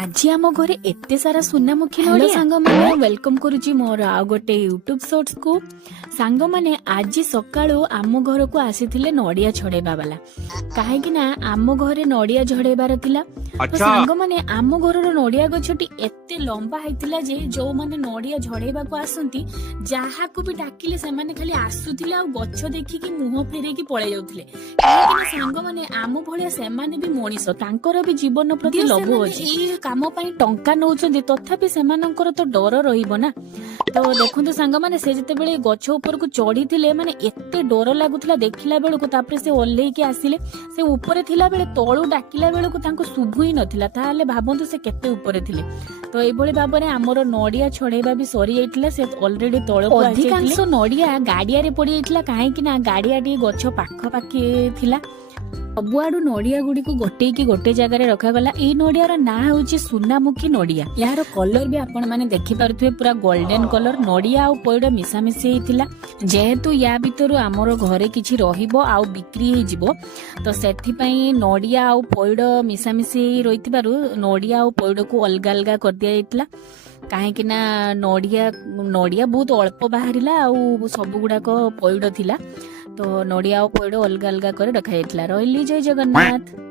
ଆଜି ଆମ ଘରେ ଏତେ ସାରା ସୁନାମୁଖୀ ନଡ଼ିଆ। ସାଙ୍ଗମାନେ ୱେଲକମ କରୁଛି ମୋର ଆଉ ଗୋଟେ ୟୁଟ୍ୟୁବ ସର୍ଟସ୍ କୁ। ସାଙ୍ଗମାନେ ଆଜି ସକାଳୁ ଆମ ଘରକୁ ଆସିଥିଲେ ନଡ଼ିଆ ଛଡେଇବା ବାଲା। କାହିଁକି ନା ଆମ ଘରେ ନଡ଼ିଆ ଝଡେଇବାର ଥିଲା। ତ ସାଙ୍ଗମାନେ ଆମ ଘରର ନଡ଼ିଆ ଗଛଟି ଏତେ ଲମ୍ବା ହେଇଥିଲା ଯେ ଯୋଉମାନେ ନଡ଼ିଆ ଝଡେଇବାକୁ ଆସନ୍ତି ଯାହାକୁ ବି ଡାକିଲେ ସେମାନେ ଖାଲି ଆସୁଥିଲେ ଆଉ ଗଛ ଦେଖିକି ମୁହଁ ଫେରେଇକି ପଳେଇ ଯାଉଥିଲେ। କାହିଁକି ନା ସାଙ୍ଗମାନେ ଆମ ଭଳିଆ ସେମାନେ ବି ମଣିଷ, ତାଙ୍କର ବି ଜୀବନ ପ୍ରତି ଲୋଭ ଅଛି। କାମ ପାଇଁ ଟଙ୍କା ନଉଛନ୍ତି ତଥାପି ସେମାନଙ୍କର ତ ଡର ରହିବ ନା। ତ ଦେଖନ୍ତୁ ସାଙ୍ଗମାନେ, ସେ ଯେତେବେଳେ ଗଛ ଉପରକୁ ଚଢିଥିଲେ ମାନେ ଏତେ ଡର ଲାଗୁଥିଲା ଦେଖିଲା ବେଳକୁ। ତାପରେ ସେ ଓହ୍ଲେଇକି ଆସିଲେ। ସେ ଉପରେ ଥିଲା ବେଳେ ତଳୁ ଡାକିଲା ବେଳକୁ ତାଙ୍କୁ ଶୁଭୁ ହିଁ ନଥିଲା। ତାହେଲେ ଭାବନ୍ତୁ ସେ କେତେ ଉପରେ ଥିଲେ। ତ ଏଇଭଳି ଭାବରେ ଆମର ନଡ଼ିଆ ଛଡେଇବା ବି ସରିଯାଇଥିଲା। ସେ ଅଲରେଡି ତଳକୁ ଅଧିକାଂଶ ନଡ଼ିଆ ଗାଡିଆରେ ପଡିଯାଇଥିଲା। କାହିଁକି ନା ଗାଡିଆଟି ଗଛ ପାଖାପାଖି ଥିଲା। ସବୁଆଡୁ ନଡ଼ିଆ ଗୁଡିକୁ ଗୋଟେଇକି ଗୋଟେ ଜାଗାରେ ରଖାଗଲା। ଏଇ ନଡ଼ିଆର ନାଁ ହେଉଛି ସୁନାମୁଖୀ ନଡ଼ିଆ। ଏହାର କଲର ବି ଆପଣ ମାନେ ଦେଖିପାରୁଥିବେ, ପୁରା ଗୋଲ୍ଡେନ କଲର। ନଡ଼ିଆ ଆଉ ପଇଡ ମିଶାମିଶି ହେଇଥିଲା। ଯେହେତୁ ୟା ଭିତରୁ ଆମର ଘରେ କିଛି ରହିବ ଆଉ ବିକ୍ରି ହେଇଯିବ, ତ ସେଥିପାଇଁ ନଡ଼ିଆ ଆଉ ପଇଡ ମିଶାମିଶି ରହିଥିବାରୁ ନଡ଼ିଆ ଆଉ ପଇଡକୁ ଅଲଗା ଅଲଗା କରିଦିଆଯାଇଥିଲା। କାହିଁକି ନା ନଡ଼ିଆ ବହୁତ ଅଳ୍ପ ବାହାରିଲା ଆଉ ସବୁ ଗୁଡାକ ପଇଡ ଥିଲା। ତ ନଡ଼ିଆ ଆଉ ପଇଡ ଅଲଗା ଅଲଗା କରି ରଖାଯାଇଥିଲା। ରହିଲି, ଜୟ ଜଗନ୍ନାଥ।